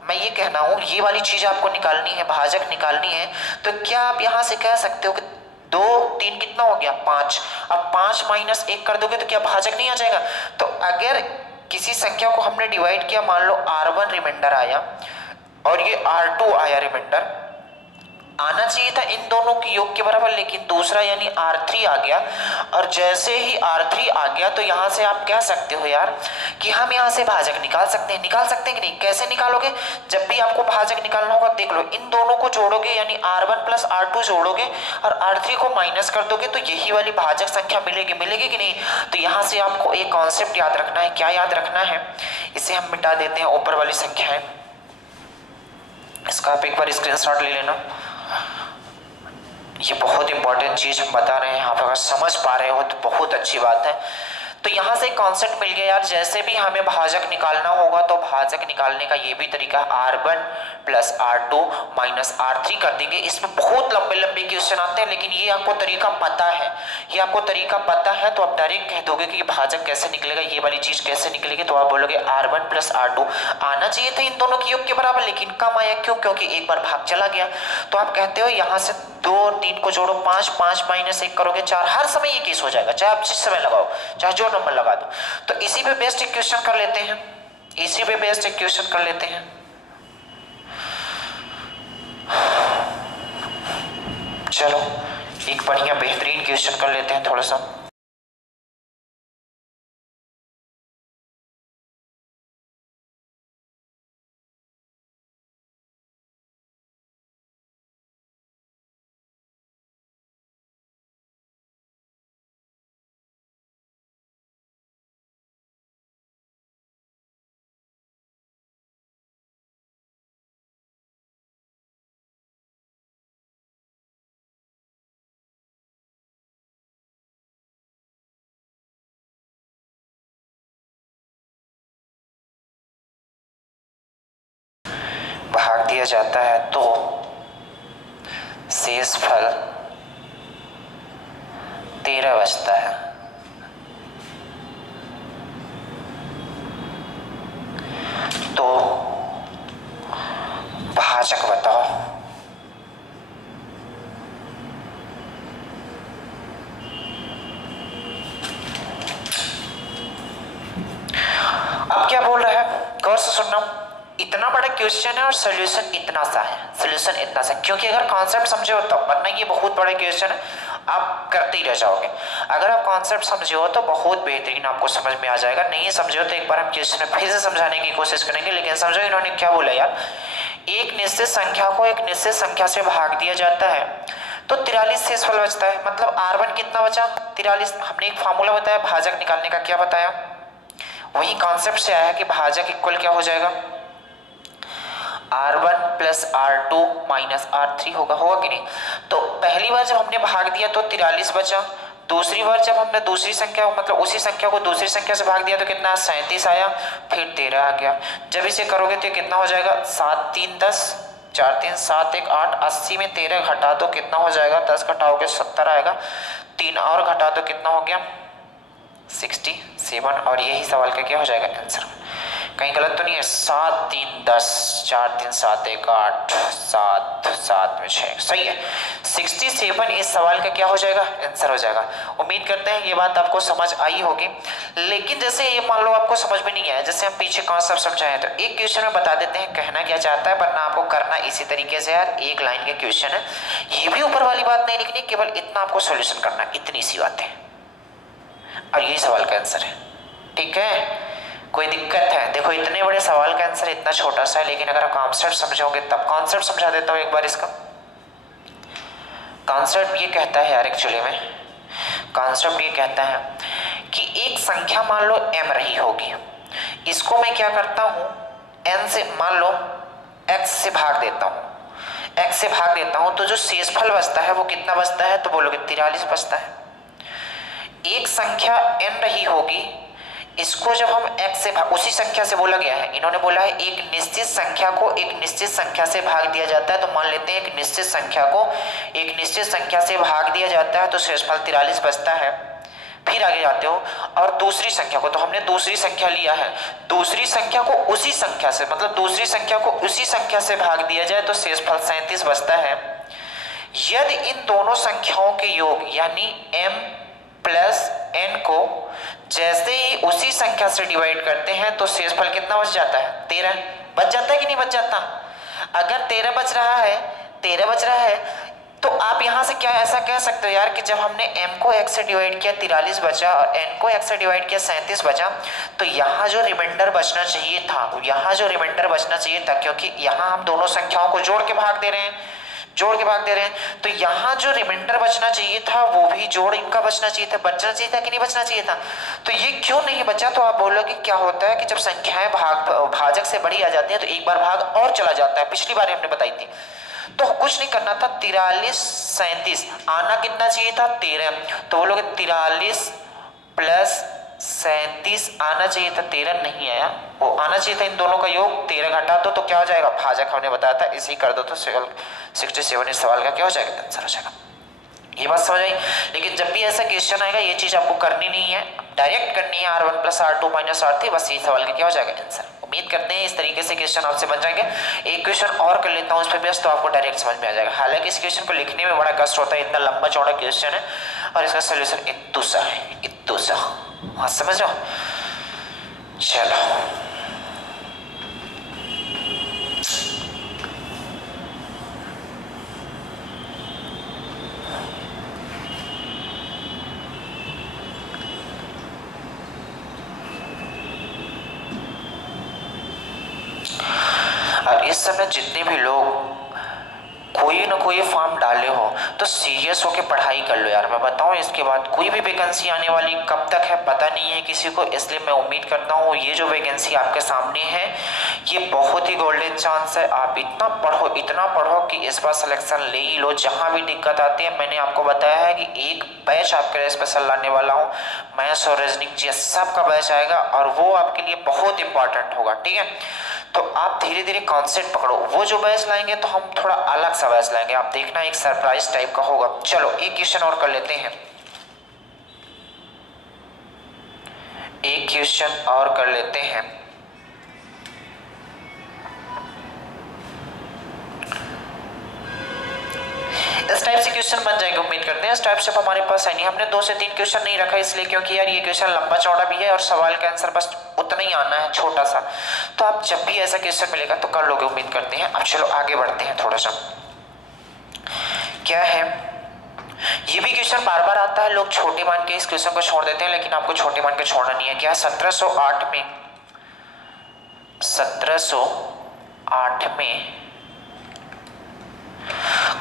मैं ये कहना हूं ये वाली चीज आपको निकालनी है, भाजक निकालनी है, तो क्या आप यहां से कह सकते हो कि 2 3 कितना हो गया 5, अब 5 माइनस 1 कर दोगे तो क्या भाजक नहीं आ जाएगा। तो अगर किसी संख्या को हमने डिवाइड किया, मान लो R1 रिमाइंडर आया और ये R2 आया रिमाइंडर, आना चाहिए था इन दोनों के योग के बराबर, लेकिन दूसरा यानी R3 आ गया, और जैसे ही R3 आ गया तो यहां से आप कह सकते हो यार कि हम यहां से भाजक निकाल सकते हैं कि नहीं। कैसे निकालोगे, जब भी आपको भाजक निकालना होगा देख लो, इन दोनों को जोड़ोगे यानी R1 प्लस R2 जोड़ोगे और R3 को माइनस कर दोगे तो यही वाली भाजक संख्या मिलेगी कि नहीं। तो यहां से आपको एक कॉन्सेप्ट याद रखना है, क्या याद रखना है, इसे हम मिटा देते हैं ऊपर वाली संख्याएं, इसका आप एक बार स्क्रीनशॉट ले लेना। ये बहुत इंपॉर्टेंट चीज हम बता रहे हैं, आप अगर समझ पा रहे हो तो बहुत अच्छी बात है। तो यहां से कॉन्सेप्ट मिल गया यार, जैसे भी हमें भाजक निकालना होगा तो भाजक निकालने का ये भी तरीका R1 plus R2 minus R3 कर देंगे। इसमें बहुत लंबे क्वेश्चन आते हैं, लेकिन ये आपको तरीका पता है, तो आप डायरेक्ट कह दोगे कि भाजक कैसे निकलेगा, ये वाली चीज कैसे निकलेगी, तो आप बोलोगे R1 प्लस R2 आना चाहिए था इन दोनों के योग के बराबर, लेकिन कम आया, क्यों, क्योंकि एक बार भाग चला गया। तो आप कहते हो यहाँ से 2 और 3 को जोड़ो 5, 5 माइनस 1 करोगे 4, हर समय ये केस हो जाएगा, चाहे आप जिस समय लगाओ, चाहे जो नंबर लगा दो। तो इसी पे बेस्ड एक क्वेश्चन कर लेते हैं, चलो एक बढ़िया बेहतरीन क्वेश्चन कर लेते हैं थोड़ा सा। भाग दिया जाता है तो शेषफल 13 बचता है। तो भाजक बताओ। अब क्या बोल रहा है, गौर से सुनना। इतना बड़ा क्वेश्चन है और सॉल्यूशन इतना सा है, सॉल्यूशन इतना सा, क्योंकि अगर कॉन्सेप्ट समझे हो तब, वरना ये बहुत बड़ा क्वेश्चन है, आप करते ही रह जाओगे। अगर आप कॉन्सेप्ट समझे हो तो बहुत बेहतरीन आपको समझ में आ जाएगा। नहीं समझे हो तो एक बार हम क्वेश्चन फिर से समझाने की कोशिश करेंगे। लेकिन समझो इन्होंने क्या बोला यार, एक निश्चित संख्या को एक निश्चित संख्या से भाग दिया जाता है तो 43 शेषफल बचता है। मतलब R1 कितना बचा, 43। हमने एक फार्मूला बताया भाजक निकालने का, क्या बताया, वही कॉन्सेप्ट से आया कि भाजक इक्वल क्या हो जाएगा, R1 plus R2 minus R3 होगा कि नहीं। तो पहली बार जब हमने भाग दिया तो 43 बचा, दूसरी बार जब हमने दूसरी संख्या मतलब उसी संख्या को दूसरी संख्या से भाग दिया तो कितना 37 आया, फिर 13 आ गया। जब इसे करोगे तो कितना हो जाएगा, 7 3 10, 4 3 7 1 8, 80 में 13 घटा दो कितना हो जाएगा, 10 घटाओगे 70 आएगा, 3 और घटा दो कितना हो गया 67। और यही सवाल का क्या हो जाएगा आंसर, कहीं गलत तो नहीं है। 7 3 10, 4 3 7 1 8, 7 7 में 6, सही है। 67 इस सवाल का क्या हो जाएगा, आंसर हो जाएगा। उम्मीद करते हैं ये बात आपको समझ आई होगी। लेकिन जैसे ये मान लो आपको समझ में नहीं आया, जैसे हम पीछे कॉन्सेप्ट समझाए तो एक क्वेश्चन में बता देते हैं कहना क्या चाहता है, वरना आपको करना इसी तरीके से। यार एक लाइन का क्वेश्चन है, ये भी ऊपर वाली बात नहीं लिखनी, केवल इतना आपको सोल्यूशन करना है, इतनी सी बात है और यही सवाल का आंसर है। ठीक है, कोई दिक्कत है, देखो इतने बड़े सवाल का आंसर इतना छोटा सा है, लेकिन अगर आप कॉन्सेप्ट समझोगे तब। कॉन्सेप्ट समझा देता हूं एक बार इसका। कॉन्सेप्ट ये कहता है यार, एक्चुअली में कॉन्सेप्ट ये कहता है कि एक संख्या मान लो m रही होगी, इसको मैं क्या करता हूं, n से मान लो x से भाग देता हूं, x से भाग देता हूं तो जो शेषफल बचता है वो कितना बचता है, तो बोलोगे 43 बचता है। एक संख्या n रही होगी, इसको जब हम x से उसी संख्या से बोला गया है, इन्होंने बोला है एक निश्चित संख्या को एक निश्चित संख्या से भाग दिया जाता है, तो मान लेते हैं एक निश्चित संख्या को एक निश्चित संख्या से भाग दिया जाता है तो शेषफल 43 बचता है। फिर आगे जाते हो और दूसरी संख्या को, तो हमने दूसरी संख्या लिया है, दूसरी संख्या को उसी संख्या से मतलब दूसरी संख्या को उसी संख्या से भाग दिया जाए तो शेषफल 37 बचता है। यदि इन दोनों संख्याओं के योग यानी m प्लस n को जैसे ही उसी संख्या से डिवाइड करते हैं तो शेषफल कितना बच जाता है, 13 बच जाता है कि नहीं बच जाता। अगर 13 बच रहा है, 13 बच रहा है तो आप यहां से क्या ऐसा कह सकते हो यार कि जब हमने m को x से डिवाइड किया 43 बचा और n को x से डिवाइड किया 37 बचा, तो यहाँ जो रिमाइंडर बचना चाहिए था, यहाँ जो रिमाइंडर बचना चाहिए था, क्योंकि यहाँ हम दोनों संख्याओं को जोड़ के भाग दे रहे हैं, जोड़ के भाग दे रहे हैं, तो यहाँ जो रिमाइंडर बचना चाहिए था वो भी जोड़ इनका बचना चाहिए था, बचना चाहिए था कि नहीं बचना चाहिए था। तो ये क्यों नहीं बचा, तो आप बोलोगे क्या होता है कि जब संख्याएं भाजक से बड़ी आ जाती है तो एक बार भाग और चला जाता है, पिछली बार हमने बताई थी। तो कुछ नहीं करना था, 43 37 आना कितना चाहिए था 13, तो बोलोगे 43 प्लस 37 आना चाहिए था, 13 नहीं आया, वो आना चाहिए था इन दोनों का योग, 13 घटा दो तो क्या हो जाएगा भाजक, हमने बताया था इसी कर दो तो 67 इस सवाल का क्या हो जाएगा, आंसर हो जाएगा। ये बात समझ आई। लेकिन जब भी ऐसा क्वेश्चन आएगा ये चीज आपको करनी नहीं है, डायरेक्ट करनी है R1 plus R2 minus R3, बस ये सवाल का क्या हो जाएगा आंसर। उम्मीद करते हैं इस तरीके से क्वेश्चन आपसे बन जाएंगे। एक क्वेश्चन और कर लेता हूँ उस पर बेस, तो आपको डायरेक्ट समझ में आ जाएगा। हालांकि इस क्वेश्चन को लिखने में बड़ा कष्ट होता है, इतना लंबा चौड़ा क्वेश्चन है और इसका सोल्यूशन इतना सा है, इतना सा। हाँ समझ रहे हो, चलो और इस समय जितने भी लोग कोई ना कोई फॉर्म डाले हो तो सीरियस होकर पढ़ाई कर लो यार। मैं बताऊं इसके बाद कोई भी वैकेंसी आने वाली कब तक है पता नहीं है किसी को, इसलिए मैं उम्मीद करता हूं ये जो वैकेंसी आपके सामने है ये बहुत ही गोल्डन चांस है। आप इतना पढ़ो कि इस बार सिलेक्शन ले ही लो। जहां भी दिक्कत आती है मैंने आपको बताया है कि एक बैच आपके लिए स्पेशल लाने वाला हूँ, मैथ्स और रीजनिंग जी सबका बैच आएगा और वो आपके लिए बहुत इंपॉर्टेंट होगा। ठीक है, तो आप धीरे धीरे कॉन्सेप्ट पकड़ो। वो जो बैच लाएंगे तो हम थोड़ा अलग सा बैच लाएंगे, आप देखना एक सरप्राइज टाइप का होगा। चलो एक क्वेश्चन और कर लेते हैं, एक क्वेश्चन और कर लेते हैं। इस टाइप से क्वेश्चन बन जाएंगे, उम्मीद करते हैं। इस टाइप से हमारे पास है नहीं, हमने 2 से 3 क्वेश्चन नहीं रखा इसलिए क्योंकि यार ये क्वेश्चन लंबा चौड़ा भी है और सवाल का आंसर बस उतना ही आना है, छोटा सा। तो आप जब भी ऐसा क्वेश्चन मिलेगा तो कर लोगे, उम्मीद करते हैं। अब चलो आगे बढ़ते हैं थोड़ा सा। क्या है ये भी क्वेश्चन बार बार आता है, लोग छोटे मान के इस क्वेश्चन को छोड़ देते हैं, लेकिन आपको छोटे मान के छोड़ना नहीं है। क्या 1708 में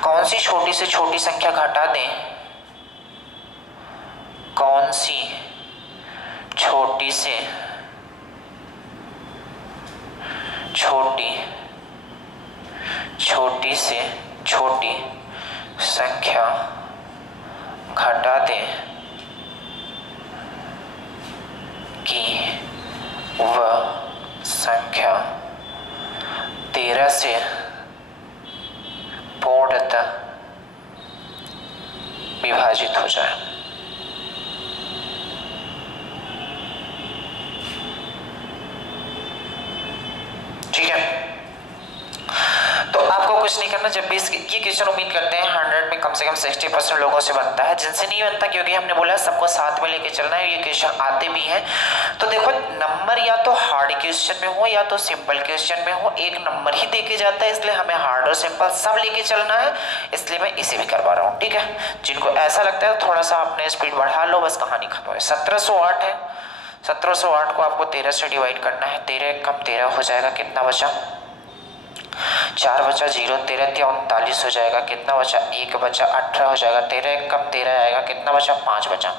कौन सी छोटी से छोटी संख्या घटा दें, कौन सी छोटी से छोटी संख्या घटा दें कि वह संख्या 13 से पूर्णतः विभाजित हो जाए। ठीक है, तो आपको कुछ नहीं करना। जब भी ये क्वेश्चन उम्मीद करते हैं 100 में कम से कम 60% लोगों से बनता है, जिनसे नहीं बनता क्योंकि हमने बोला सबको साथ में लेके चलना है। ये क्वेश्चन आते भी हैं तो देखो, नंबर या तो हार्ड क्वेश्चन में हो या तो सिंपल क्वेश्चन में हो, एक नंबर ही देके जाता है, इसलिए हमें हार्ड और सिंपल सब लेके चलना है, इसलिए मैं इसे भी करवा रहा हूँ। ठीक है, जिनको ऐसा लगता है थोड़ा सा अपने स्पीड बढ़ा लो, बस कहानी खत्म है। 1708 है, 1708 को आपको 13 से डिवाइड करना है। 13 कम 13 हो जाएगा, कितना बचा? 4 बचा 0, 13 39 हो जाएगा, कितना बचा? 1 बचा, 18 हो जाएगा। 13 कम 13 आएगा, कितना बचा? 5 बचा।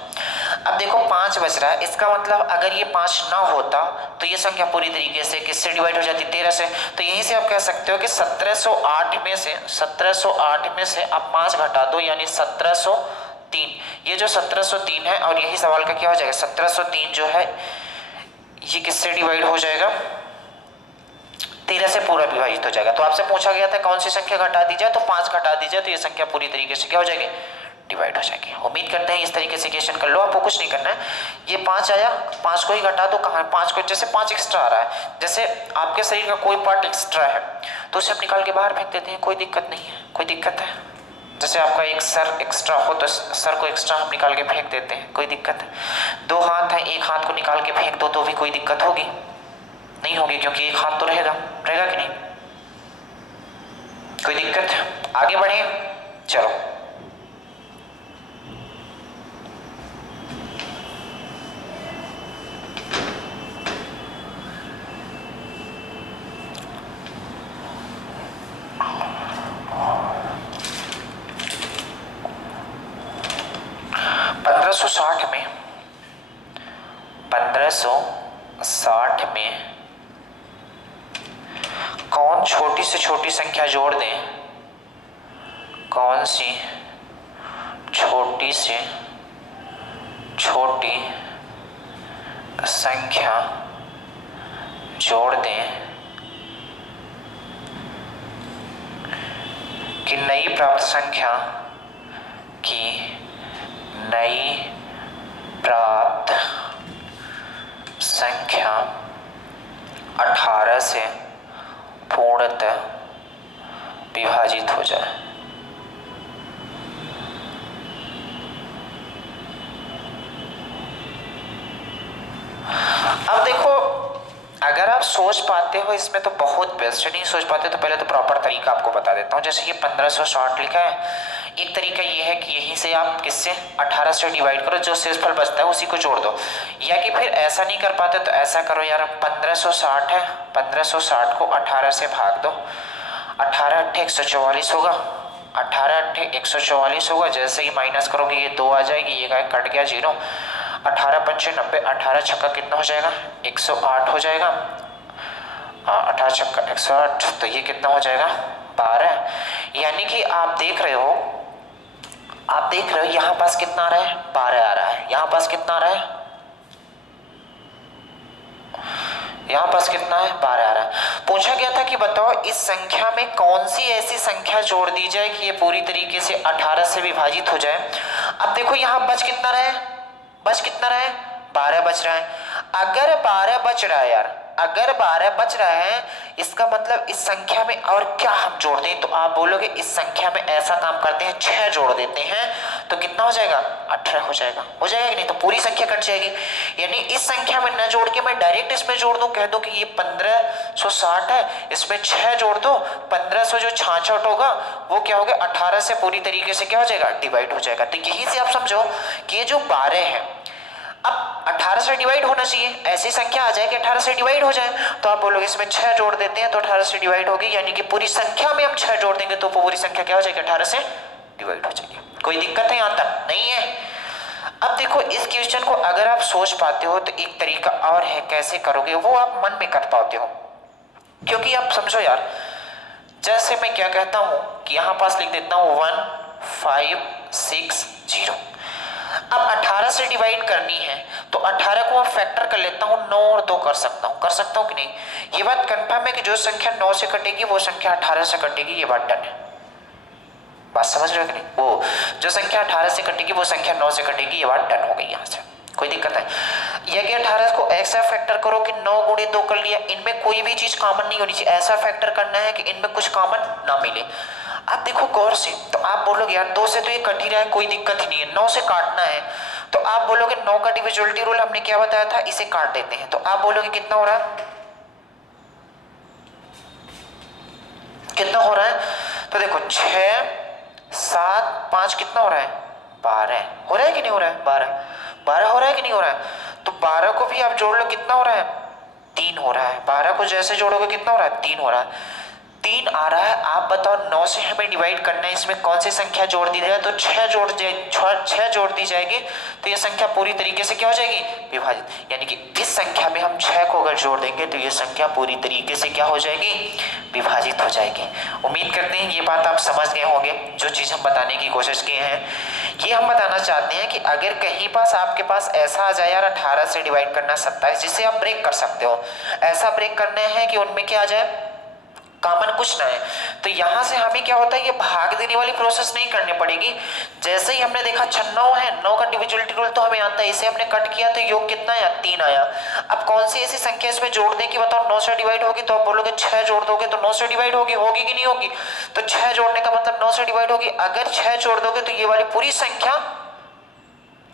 अब देखो 5 बच रहा है, इसका मतलब अगर ये 5 ना होता तो ये संख्या पूरी तरीके से किससे डिवाइड हो जाती? 13 से। तो यहीं से आप कह सकते हो कि 1708 में से आप 5 घटा दो, यानी 1703। ये जो 1703 है, और यही सवाल का क्या हो जाएगा? 1703 जो है ये किससे डिवाइड हो जाएगा? 13 से पूरा विभाजित हो जाएगा। तो आपसे पूछा गया था कौन सी संख्या घटा दी जाए, तो 5 घटा दी जाए तो ये संख्या पूरी तरीके से क्या हो जाएगी? डिवाइड हो जाएगी। उम्मीद करते हैं इस तरीके से क्वेश्चन कर लो, आपको कुछ नहीं करना है। ये 5 आया, 5 को ही घटा दो। कहाँ? 5 को, जैसे 5 एक्स्ट्रा आ रहा है, जैसे आपके शरीर का कोई पार्ट एक्स्ट्रा है तो उसे हम निकाल के बाहर फेंक देते हैं, कोई दिक्कत नहीं है। कोई दिक्कत है? जैसे आपका एक सर एक्स्ट्रा हो तो सर को एक्स्ट्रा हम निकाल के फेंक देते हैं, कोई दिक्कत है? 2 हाथ है, एक हाथ को निकाल के फेंक दो तो भी कोई दिक्कत होगी? नहीं होगी, क्योंकि एक हाथ तो रहेगा कि नहीं? कोई दिक्कत? आगे बढ़े, चलो। में 1560 में कौन छोटी से छोटी संख्या जोड़ दें, कौन सी छोटी से छोटी संख्या जोड़ दें कि नई प्राप्त संख्या की नई प्राप्त संख्या 18 से पूर्णतः विभाजित हो जाए। अब देखो, अगर आप सोच पाते हो इसमें तो बहुत बेस्ट है, नहीं सोच पाते तो पहले तो प्रॉपर तरीका आपको बता देता हूँ। जैसे ये 1560 लिखा है, एक तरीका ये है कि यहीं से आप किससे 18 से डिवाइड करो, जो शेषफल बचता है उसी को जोड़ दो। या कि फिर ऐसा नहीं कर पाते तो ऐसा करो यार, 1560 है, 1560 को 18 से भाग दो, 18 अट्ठे 144 होगा, 18 अट्ठे 144 होगा। जैसे ही माइनस करोगे ये 2 आ जाएगी, ये कट गया 0, 18 पंचे 90, 18 छक्का कितना हो जाएगा? 108 हो जाएगा। 18 छक्का 108, तो ये कितना हो जाएगा? 12। यानी कि आप देख रहे हो यहाँ पास कितना आ रहा है? 12 आ रहा है। यहाँ पास कितना आ रहा है? यहाँ पास कितना है 12 आ रहा है। पूछा गया था कि बताओ इस संख्या में कौन सी ऐसी संख्या जोड़ दी जाए कि ये पूरी तरीके से 18 से विभाजित हो जाए। अब देखो यहाँ बच कितना रहे, 12 बच रहा है। अगर 12 बच रहा है यार, अगर 12 बच रहा है, इसका मतलब इस संख्या में और क्या हम जोड़ दें, तो आप बोलोगे इस संख्या में ऐसा काम करते हैं 6 जोड़ देते हैं तो कितना हो जाएगा 18 हो जाएगा कि नहीं, तो पूरी संख्या कट जाएगी। यानी इस संख्या में न जोड़ के मैं डायरेक्ट इसमें जोड़ दूं, कह दो कि ये 1560 है, इसमें 6 जोड़ दो, 1500 जो 66 होगा वो क्या होगा 18 से पूरी तरीके से क्या हो जाएगा डिवाइड हो जाएगा। तो यही से आप समझो कि ये जो 12 है अब 18 से डिवाइड होना चाहिए, ऐसी संख्या आ जाए कि 18 से डिवाइड हो जाए, तो आप बोलोगे इसमें 6 जोड़ देते हैं तो 18 से डिवाइड होगी, यानी कि पूरी संख्या में हम 6 जोड़ देंगे तो पूरी संख्या क्या हो जाएगी 18 से डिवाइड हो जाएगी। कोई दिक्कत है यहाँ तक नहीं है। अब देखो इस क्वेश्चन को अगर आप सोच पाते हो तो एक तरीका और है, कैसे करोगे वो आप मन में कर पाते हो, क्योंकि आप समझो यार, जैसे मैं क्या कहता हूं कि यहां पास लिख देता हूं 1560। अब 18 से डिवाइड करनी है तो 18 को मैं फैक्टर कर लेता हूं, 9 और 2 कर सकता हूं कि नहीं। ये बात कंफर्म है कि जो संख्या 9 से कटेगी वो संख्या 18 से कटेगी, ये बात डन है। बात समझ रहे हो कि नहीं, वो जो संख्या 18 से कटेगी वो संख्या 9 से कटेगी, ये बात डन हो गई। यहां से कोई दिक्कत है। यह कि 18 को ऐसा फैक्टर करो कि 9 गुणे 2 कर लिया, इनमें कोई भी चीज कॉमन नहीं होनी चाहिए, ऐसा फैक्टर करना है कि इनमें कुछ कॉमन ना मिले। आप देखो गौर से, तो आप बोलोगे यार 2 से तो ये कट ही रहा है, कोई दिक्कत ही नहीं है, 9 से काटना है, तो आप बोलोगे 9 का डिविजिबिलिटी रूल हमने क्या बताया था, इसे काट देते हैं, तो आप बोलोगे कितना हो रहा है, तो देखो 6 7 5 कितना हो रहा है 12 हो रहा है कि नहीं हो रहा है, 12 हो रहा है कि नहीं हो रहा है। तो 12 को भी आप जोड़ लो, कितना हो रहा है 3 हो रहा है। 12 को जैसे जोड़ोगे कितना हो रहा है 3 हो रहा है, 3 आ रहा है। आप बताओ 9 से हमें डिवाइड करना है, इसमें कौन सी संख्या जोड़ दी जाए, तो 6 जोड़ दी जाएगी तो ये संख्या पूरी तरीके से क्या हो जाएगी विभाजित, यानी कि इस संख्या में हम 6 को अगर जोड़ देंगे तो ये संख्या पूरी तरीके से क्या हो जाएगी विभाजित हो जाएगी। उम्मीद करते हैं ये बात आप समझ गए होंगे। जो चीज हम बताने की कोशिश किए हैं ये हम बताना चाहते हैं कि अगर कहीं पास आपके पास ऐसा आ जाए यार 18 से डिवाइड करना 27, जिसे आप ब्रेक कर सकते हो, ऐसा ब्रेक करना है कि उनमें क्या आ जाए कॉमन कुछ ना है, तो यहां से हमें क्या होता है ये भाग देने वाली प्रोसेस नहीं करनी पड़ेगी। जैसे ही हमने देखा 9 है, 9 का डिविजिबिलिटी रूल तो हमें आता है, इसे हमने कट किया तो योग कितना आया 3 आया। अब कौन सी ऐसी संख्या इसमें जोड़ दें कि बताओ 9 से डिवाइड होगी, तो आप बोलोगे 6 जोड़ दोगे तो 9 से डिवाइड होगी कि नहीं होगी, तो 6 जोड़ने का मतलब 9 से डिवाइड होगी। अगर 6 जोड़ दोगे तो ये वाली पूरी संख्या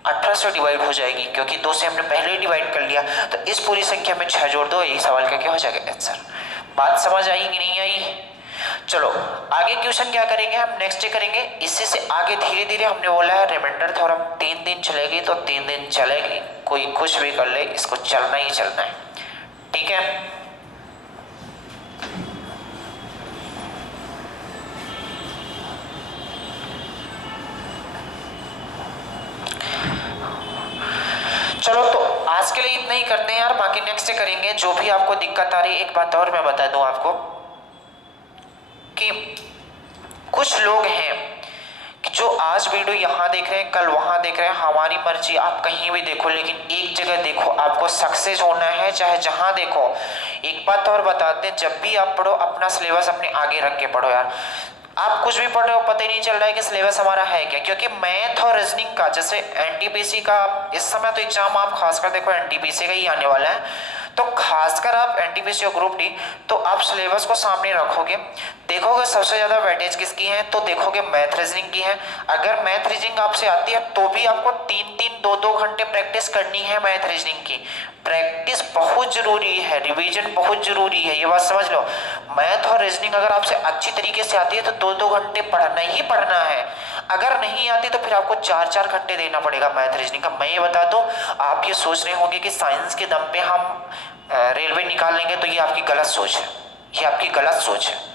18 से डिवाइड हो जाएगी, क्योंकि 2 से हमने पहले ही डिवाइड कर लिया, तो इस पूरी संख्या में 6 जोड़ दो, यही सवाल का क्या हो जाएगा आंसर। बात समझ आई कि नहीं आई। चलो आगे क्वेश्चन क्या करेंगे हम नेक्स्ट डे करेंगे। इससे से आगे धीरे धीरे हमने बोला है रिमाइंडर थ्योरम 3 दिन चलेगी तो 3 दिन चलेगी, कोई कुछ भी कर ले, इसको चलना ही चलना है, ठीक है। चलो तो आज के लिए इतना ही करते हैं यार, बाकी नेक्स्ट डे करेंगे। जो भी आपको दिक्कत आ रही है, एक बात और मैं बता दूं आपको कि कुछ लोग हैं कि जो आज वीडियो यहाँ देख रहे हैं कल वहां देख रहे हैं, हमारी मर्जी, आप कहीं भी देखो लेकिन एक जगह देखो, आपको सक्सेस होना है चाहे जहां देखो। एक बात और बताते हैं, जब भी आप पढ़ो अपना सिलेबस अपने आगे रख के पढ़ो यार। आप कुछ भी पढ़ रहे हो पता ही नहीं चल रहा है कि सिलेबस हमारा है क्या, क्योंकि मैथ और रीजनिंग का जैसे एनटीपीसी का इस समय तो एग्जाम आप खासकर देखो एनटीपीसी का ही आने वाला है, तो खासकर आप एनटीपीसी और ग्रुप डी, तो आप सिलेबस को सामने रखोगे, देखोगे सबसे ज्यादा वेटेज किसकी है, तो देखोगे मैथ रीजनिंग की है। अगर मैथ रीजनिंग आपसे आती है तो भी आपको 3-3 2-2 घंटे प्रैक्टिस करनी है मैथ रीजनिंग की। प्रैक्टिस बहुत जरूरी है, रिवीजन बहुत जरूरी है, ये बात समझ लो। मैथ और रीजनिंग अगर आपसे अच्छी तरीके से आती है तो 2-2 घंटे पढ़ना ही पढ़ना है। अगर नहीं आती तो फिर आपको 4-4 घंटे देना पड़ेगा मैथ रीजनिंग का। मैं ये बता दूं, आप ये सोच रहे होंगे कि साइंस के दम पे हम रेलवे निकाल लेंगे, तो ये आपकी गलत सोच है, ये आपकी गलत सोच है।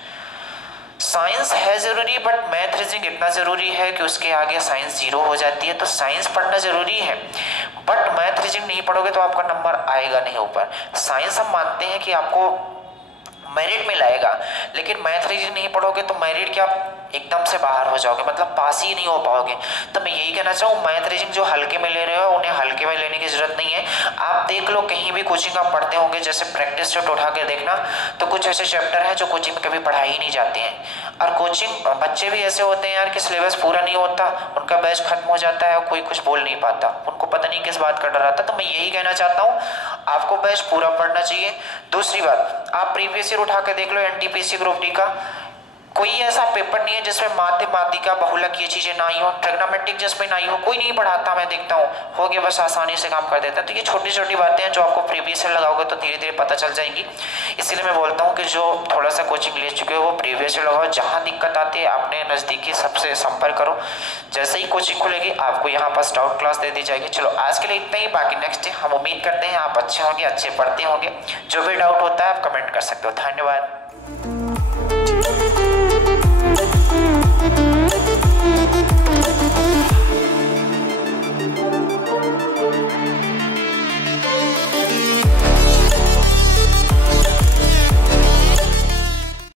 साइंस है जरूरी बट मैथ रीजनिंग इतना जरूरी है कि उसके आगे साइंस 0 हो जाती है। तो साइंस पढ़ना जरूरी है बट मैथ रीजनिंग नहीं पढ़ोगे तो आपका नंबर आएगा नहीं ऊपर। साइंस हम मानते हैं कि आपको मेरिट में लाएगा। लेकिन मैथ रीजनिंग नहीं पढ़ोगे तो मेरिट क्या एकदम से बाहर हो जाओगे, मतलब पास ही नहीं हो पाओगे। तो मैं यही कहना चाहूँ, मैथ रीजनिंग जो हल्के में ले रहे हो उन्हें हल्के में लेने की जरूरत नहीं है। आप देख लो कहीं भी कोचिंग आप पढ़ते होंगे, जैसे प्रैक्टिस सेट उठा के देखना, तो कुछ ऐसे चैप्टर हैं जो कोचिंग में कभी पढ़ाई ही नहीं जाते हैं। और कोचिंग बच्चे भी ऐसे होते हैं यार कि सिलेबस पूरा नहीं होता, उनका बैच खत्म हो जाता है और कोई कुछ बोल नहीं पाता, उनको पता नहीं किस बात का डर आता। तो मैं यही कहना चाहता हूँ, आपको बैच पूरा पढ़ना चाहिए। दूसरी बात, आप प्रीवियस ईयर उठा के देख लो एनटीपीसी ग्रुप डी का, कोई ऐसा पेपर नहीं है जिसमें माध्यमातिका बहुलक ये चीजें ना ही हो, ट्रिग्नोमेट्रिक जिसमें ना ही हो, कोई नहीं पढ़ाता। मैं देखता हूँ हो गया, बस आसानी से काम कर देता है। तो ये छोटी छोटी बातें हैं जो आपको प्रीवियस ईयर लगाओगे तो धीरे धीरे पता चल जाएंगी। इसीलिए मैं बोलता हूँ कि जो थोड़ा सा कोचिंग ले चुके हो वो प्रीवियस ईयर लगाओ। जहाँ दिक्कत आती है अपने नज़दीकी सबसे संपर्क करो, जैसे ही कोचिंग खुलेगी आपको यहाँ पास डाउट क्लास दे दी जाएगी। चलो आज के लिए इतना ही, बाकी नेक्स्ट डे हम उम्मीद करते हैं आप अच्छे होंगे, अच्छे पढ़ते होंगे। जो भी डाउट होता है आप कमेंट कर सकते हो। धन्यवाद।